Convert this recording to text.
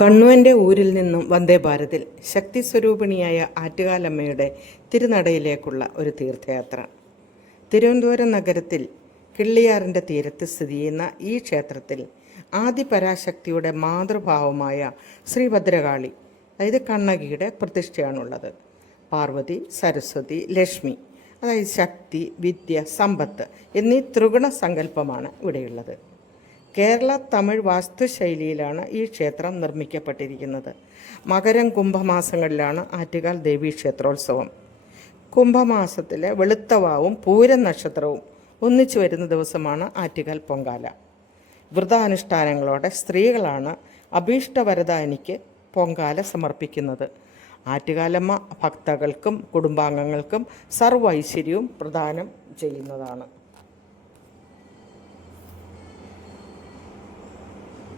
കണ്വന്റെ ഊരിൽ നിന്നും വന്ദേ ഭാരതിൽ ശക്തി സ്വരൂപിണിയായ ആറ്റുകാലമ്മയുടെ തിരുനടയിലേക്കുള്ള ഒരു തീർത്ഥയാത്ര. തിരുവനന്തപുരം നഗരത്തിൽ കിള്ളിയാറിൻ്റെ തീരത്ത് സ്ഥിതി ചെയ്യുന്ന ഈ ക്ഷേത്രത്തിൽ ആദിപരാശക്തിയുടെ മാതൃഭാവമായ ശ്രീഭദ്രകാളി, അതായത് കണ്ണകിയുടെ പ്രതിഷ്ഠയാണുള്ളത്. പാർവതി, സരസ്വതി, ലക്ഷ്മി, അതായത് ശക്തി, വിദ്യ, സമ്പത്ത് എന്നീ ത്രിഗുണ സങ്കല്പമാണ് ഇവിടെയുള്ളത്. കേരള തമിഴ് വാസ്തുശൈലിയിലാണ് ഈ ക്ഷേത്രം നിർമ്മിക്കപ്പെട്ടിരിക്കുന്നത്. മകരം കുംഭമാസങ്ങളിലാണ് ആറ്റുകാൽ ദേവീ ക്ഷേത്രോത്സവം. കുംഭമാസത്തിലെ വെളുത്തവാവും പൂരം നക്ഷത്രവും ഒന്നിച്ചു വരുന്ന ദിവസമാണ് ആറ്റുകാൽ പൊങ്കാല. വ്രതാനുഷ്ഠാനങ്ങളോടെ സ്ത്രീകളാണ് അഭീഷ്ടവരദാനിക്ക് പൊങ്കാല സമർപ്പിക്കുന്നത്. ആറ്റുകാലമ്മ ഭക്തകൾക്കും കുടുംബാംഗങ്ങൾക്കും സർവ്വ ഐശ്വര്യവും പ്രദാനം ചെയ്യുന്നതാണ്.